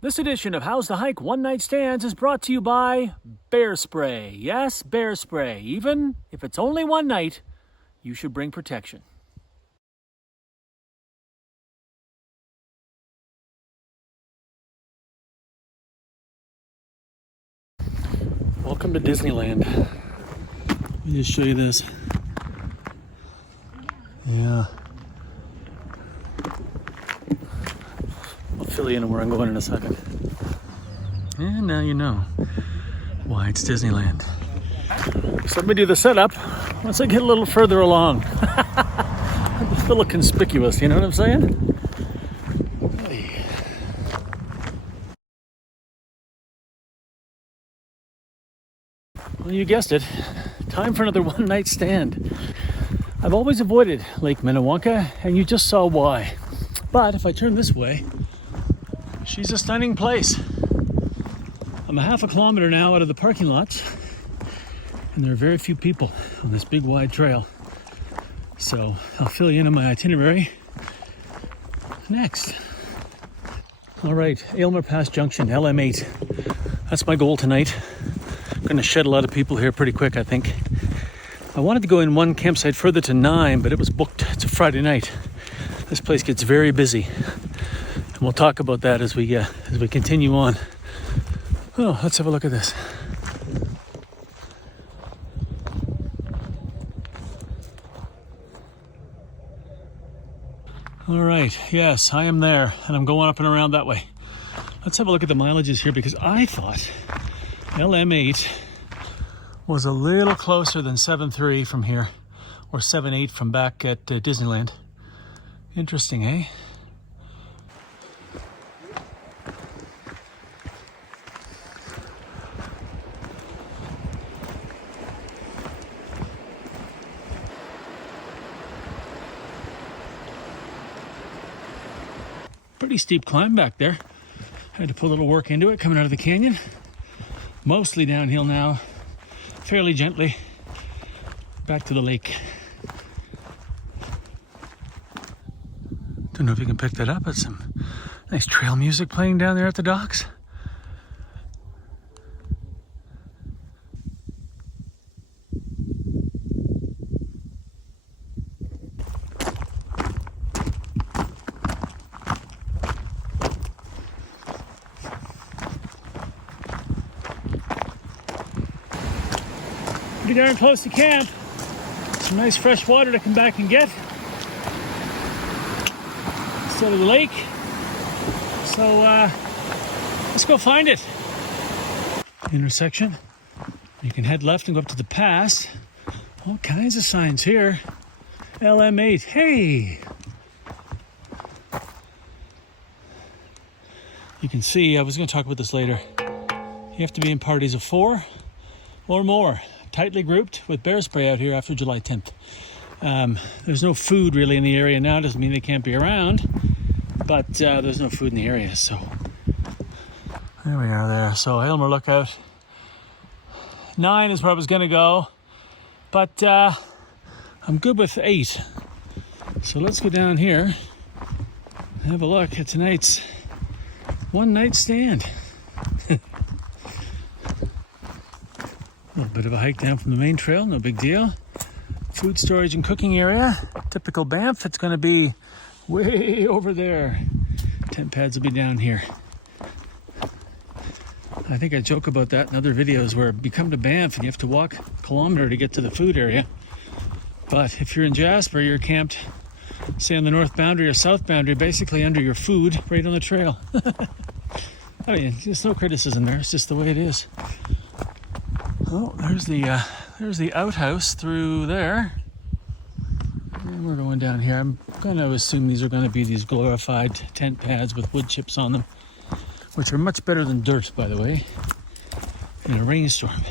This edition of How's the Hike One Night Stands is brought to you by Bear Spray. Yes, Bear Spray. Even if it's only one night, you should bring protection. Welcome to Disneyland. Let me just show you this. Yeah. I'll fill you in where I'm going in a second. And now you know why it's Disneyland. So let me do the setup once I get a little further along. It's a little conspicuous, you know what I'm saying? Well, you guessed it. Time for another one night stand. I've always avoided Lake Minnewanka, and you just saw why. But if I turn this way, she's a stunning place. I'm a half a kilometer now out of the parking lots, and there are very few people on this big wide trail. So I'll fill you in on my itinerary next. All right, Elmer Pass Junction, LM8. That's my goal tonight. I'm gonna shed a lot of people here pretty quick, I think. I wanted to go in one campsite further to 9, but it was booked. It's a Friday night. This place gets very busy. And we'll talk about that as we continue on. Oh, let's have a look at this. All right, yes, I am there, and I'm going up and around that way. Let's have a look at the mileages here, because I thought LM8 was a little closer than 7.3 from here, or 7.8 from back at Disneyland. Interesting, eh? Pretty steep climb back there. Had to put a little work into it coming out of the canyon. Mostly downhill now, fairly gently, back to the lake. Don't know if you can pick that up, but some nice trail music playing down there at the docks. Pretty darn close to camp. Some nice fresh water to come back and get instead of the lake. So let's go find it. Intersection. You can head left and go up to the pass. All kinds of signs here. LM8. Hey! You can see, I was going to talk about this later. You have to be in parties of 4 or more. Tightly grouped with bear spray out here after July 10th. There's no food really in the area now. Doesn't mean they can't be around, but there's no food in the area. So there we are there. So Elmer Lookout. 9 is where I was going to go, but I'm good with 8. So let's go down here and have a look at tonight's one night stand. A little bit of a hike down from the main trail, no big deal. Food storage and cooking area. Typical Banff, it's going to be way over there. Tent pads will be down here. I think I joke about that in other videos where you come to Banff and you have to walk a kilometer to get to the food area. But if you're in Jasper, you're camped, say on the north boundary or south boundary, basically under your food, right on the trail. I mean, there's no criticism there, it's just the way it is. Oh, there's the outhouse through there. And we're going down here. I'm going to assume these are going to be these glorified tent pads with wood chips on them, which are much better than dirt, by the way, in a rainstorm.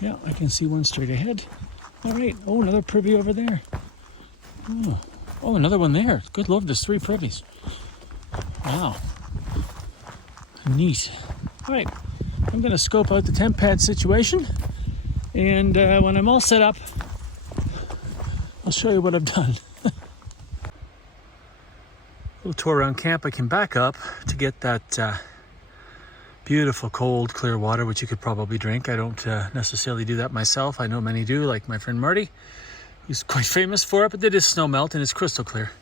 Yeah, I can see one straight ahead. All right. Oh, another privy over there. Oh, another one there. Good Lord, there's 3 privies. Wow. Neat. All right. I'm going to scope out the tent pad situation, and when I'm all set up, I'll show you what I've done. little tour around camp. I can back up to get that beautiful, cold, clear water, which you could probably drink. I don't necessarily do that myself. I know many do, like my friend Marty, who's quite famous for it, but it is snow melt and it's crystal clear.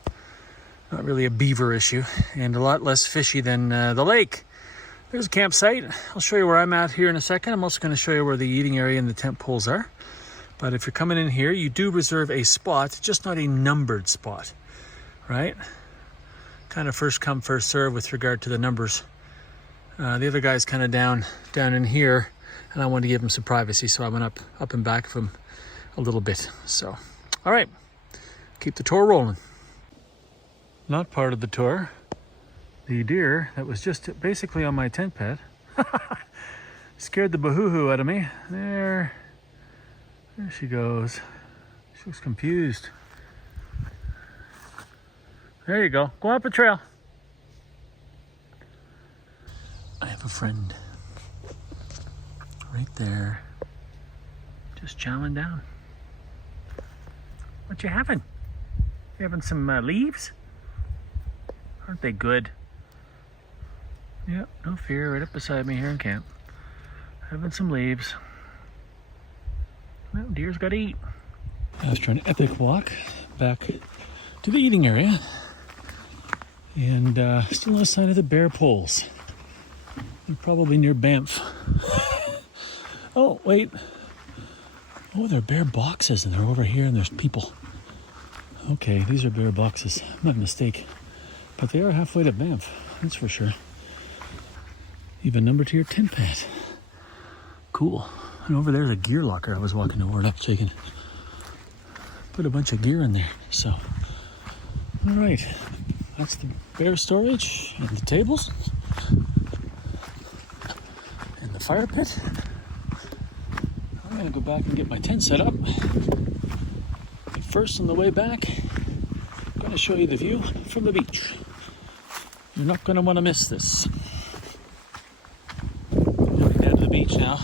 Not really a beaver issue, and a lot less fishy than the lake. There's a campsite. I'll show you where I'm at here in a second. I'm also going to show you where the eating area and the tent poles are. But if you're coming in here, you do reserve a spot, just not a numbered spot, right? Kind of first come, first serve with regard to the numbers. The other guy's kind of down in here, and I wanted to give him some privacy, so I went up and back of him a little bit. So, all right, keep the tour rolling. Not part of the tour. The deer that was just basically on my tent pad scared the bahoo out of me. There she goes. She looks confused. There you go. Go up the trail. I have a friend right there, just chowing down. What you having? You having some leaves? Aren't they good? Yep, no fear, right up beside me here in camp. Having some leaves. Well, deer's gotta eat. After an epic walk back to the eating area, and still no sign of the bear poles. They're probably near Banff. Oh, wait. Oh, they're bear boxes, and they're over here, and there's people. Okay, these are bear boxes. My mistake. But they are halfway to Banff, that's for sure. Even number to your tent pad. Cool. And over there's a gear locker I was walking toward up so you can put a bunch of gear in there. So, all right. That's the bear storage and the tables and the fire pit. I'm gonna go back and get my tent set up. But first, on the way back, I'm gonna show you the view from the beach. You're not gonna wanna miss this. Coming down to the beach now.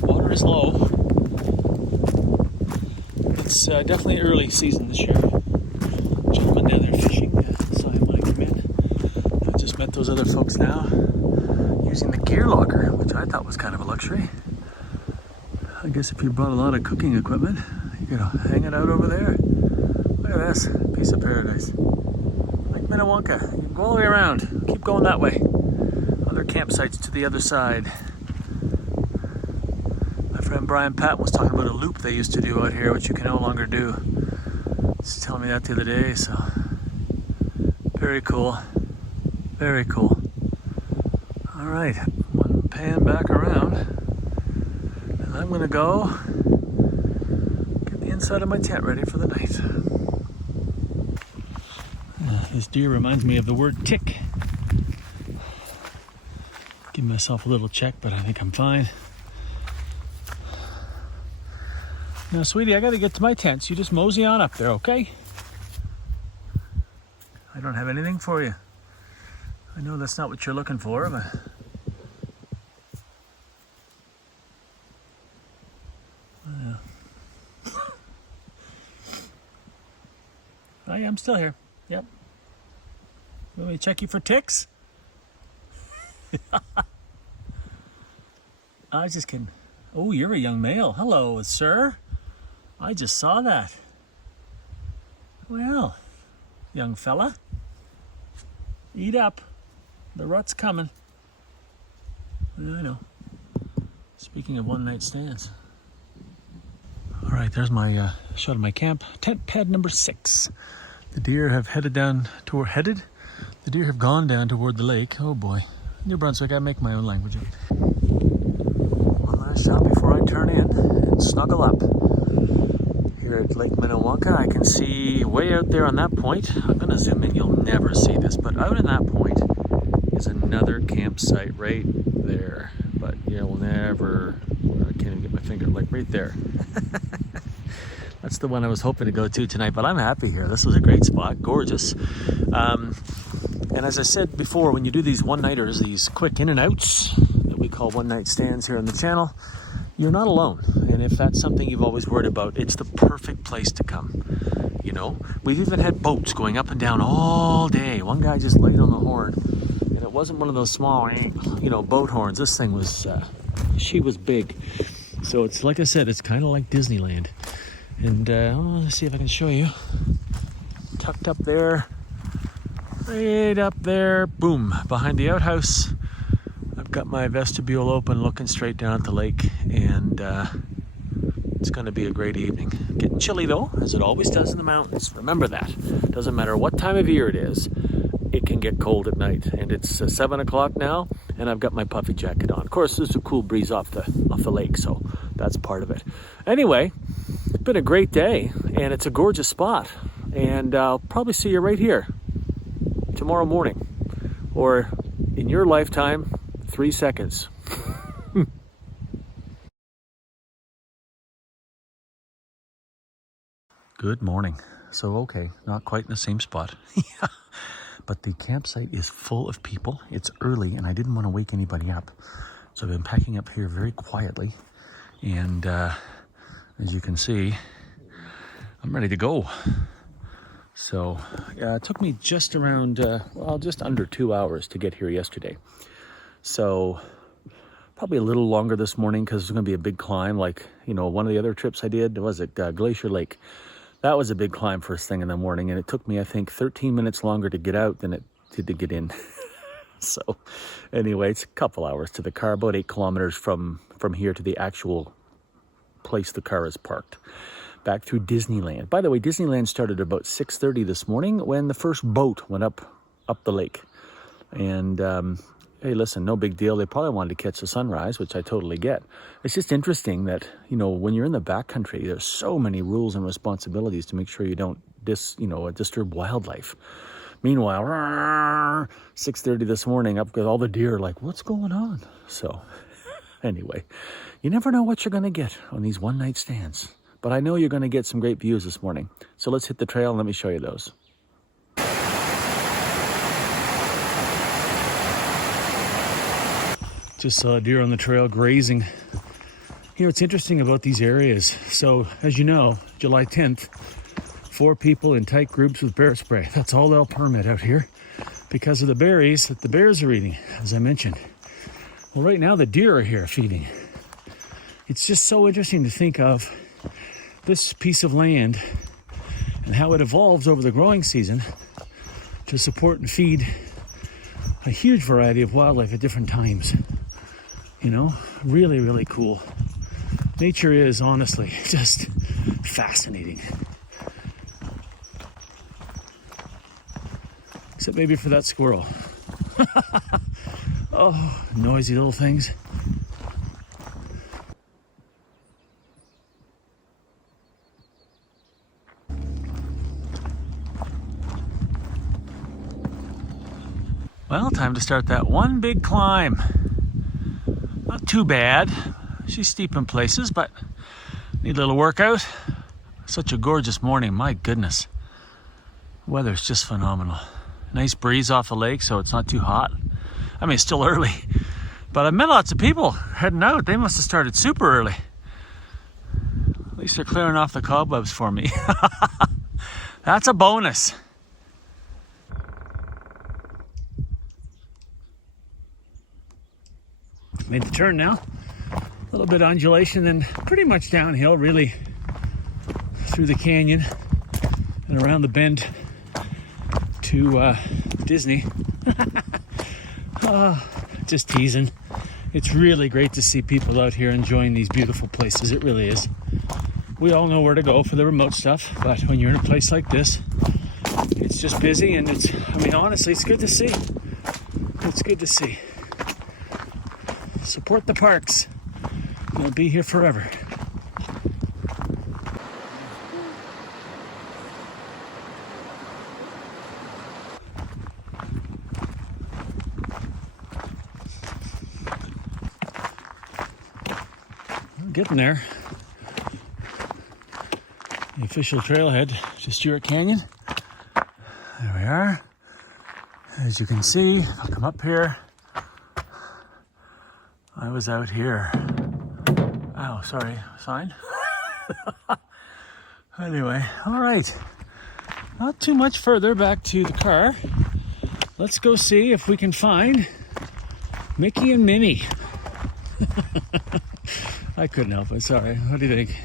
Water is low. It's definitely early season this year. Gentlemen down there fishing, so I might come in. I just met those other folks now using the gear locker, which I thought was kind of a luxury. I guess if you brought a lot of cooking equipment, you could hang it out over there. Look at this, piece of paradise. Lake Minnewanka, you can go all the way around. Keep going that way. Other campsites to the other side. My friend Brian Patton was talking about a loop they used to do out here, which you can no longer do. He's telling me that the other day, so very cool. Very cool. All right, one pan back around, and I'm gonna go get the inside of my tent ready for the night. This deer reminds me of the word tick. Give myself a little check, but I think I'm fine. Now, sweetie, I gotta get to my tent, so you just mosey on up there, okay? I don't have anything for you. I know that's not what you're looking for, but... Oh yeah, I'm still here. Yep. You want me to check you for ticks? I was just kidding. Oh, you're a young male. Hello, sir. I just saw that. Well, young fella, eat up. The rut's coming. Yeah, I know. Speaking of one-night stands. All right, there's my shot of my camp. Tent pad number 6. The deer have The deer have gone down toward the lake. Oh boy. New Brunswick, I make my own language up. One last shot before I turn in and snuggle up. Here at Lake Minnewanka, I can see way out there on that point. I'm gonna zoom in, you'll never see this, but out in that point is another campsite right there. But you'll never, I can't even get my finger, like right there. That's the one I was hoping to go to tonight, but I'm happy here. This was a great spot, gorgeous. And as I said before, when you do these one-nighters, these quick in and outs that we call one-night stands here on the channel, you're not alone. And if that's something you've always worried about, it's the perfect place to come. you know. We've even had boats going up and down all day. One guy just laid on the horn, and it wasn't one of those small, you know, boat horns. This thing was, she was big. So it's, like I said, it's kind of like Disneyland. And let's see if I can show you. Tucked up there, right up there, boom, behind the outhouse. I've got my vestibule open, looking straight down at the lake, and it's going to be a great evening. Getting chilly though, as it always does in the mountains. Remember that. Doesn't matter what time of year it is, it can get cold at night. And it's 7 o'clock now, and I've got my puffy jacket on. Of course, there's a cool breeze off the lake, so that's part of it. Anyway, it's been a great day, and it's a gorgeous spot. And I'll probably see you right here tomorrow morning, or in your lifetime, 3 seconds. Good morning. So, okay, not quite in the same spot. But the campsite is full of people. It's early, and I didn't want to wake anybody up. So I've been packing up here very quietly. And as you can see, I'm ready to go. So it took me just around, just under 2 hours to get here yesterday. So probably a little longer this morning because it's going to be a big climb. Like, you know, one of the other trips I did, was it Glacier Lake? That was a big climb first thing in the morning, and it took me, I think, 13 minutes longer to get out than it did to get in. So anyway, it's a couple hours to the car, about 8 kilometers from here to the actual place the car is parked. Back through Disneyland. By the way, Disneyland started about 6:30 this morning when the first boat went up the lake. And hey, listen, no big deal. They probably wanted to catch the sunrise, which I totally get. It's just interesting that, you know, when you're in the backcountry, there's so many rules and responsibilities to make sure you don't disturb wildlife. Meanwhile, 6:30 this morning, up with all the deer, like, what's going on? So anyway, you never know what you're going to get on these one-night stands. But I know you're going to get some great views this morning. So let's hit the trail and let me show you those. Just saw a deer on the trail grazing. You know, what's interesting about these areas. So, as you know, July 10th, 4 people in tight groups with bear spray. That's all they'll permit out here because of the berries that the bears are eating, as I mentioned. Well, right now the deer are here feeding. It's just so interesting to think of this piece of land and how it evolves over the growing season to support and feed a huge variety of wildlife at different times. You know, really, really cool. Nature is honestly just fascinating. Except maybe for that squirrel. Oh, noisy little things. Well, time to start that one big climb. Not too bad. She's steep in places, but need a little workout. Such a gorgeous morning, my goodness. Weather's just phenomenal. Nice breeze off the lake, so it's not too hot. I mean, it's still early, but I've met lots of people heading out. They must have started super early. At least they're clearing off the cobwebs for me. That's a bonus. Made the turn now. A little bit undulation, then pretty much downhill, really, through the canyon and around the bend to Disney. Just teasing. It's really great to see people out here enjoying these beautiful places. It really is. We all know where to go for the remote stuff, but when you're in a place like this, it's just busy, and honestly, it's good to see. It's good to see. Support the parks. They'll be here forever. We're getting there. The official trailhead to Stewart Canyon. There we are. As you can see, I'll come up here. I was out here. Oh, sorry, sign. Anyway, all right. not too much further back to the car. Let's go see if we can find Mickey and Minnie. I couldn't help it, sorry. What do you think?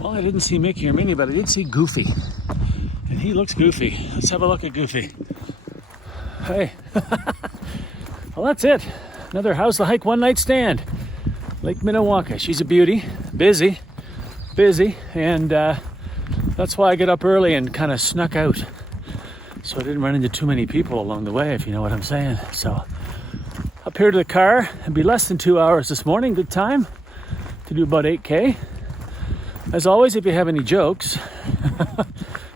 Well, I didn't see Mickey or Minnie, but I did see Goofy. And he looks goofy. Let's have a look at Goofy. Hey. Well, that's it. Another How's the Hike one night stand. Lake Minnewanka. She's a beauty. Busy. And that's why I get up early and kind of snuck out. So I didn't run into too many people along the way, if you know what I'm saying. So up here to the car. It'd be less than 2 hours this morning. Good time to do about 8K. As always, if you have any jokes,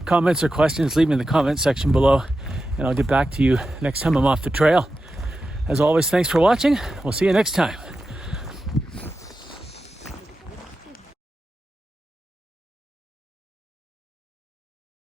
comments or questions, leave me in the comment section below and I'll get back to you next time I'm off the trail. As always, thanks for watching. We'll see you next time.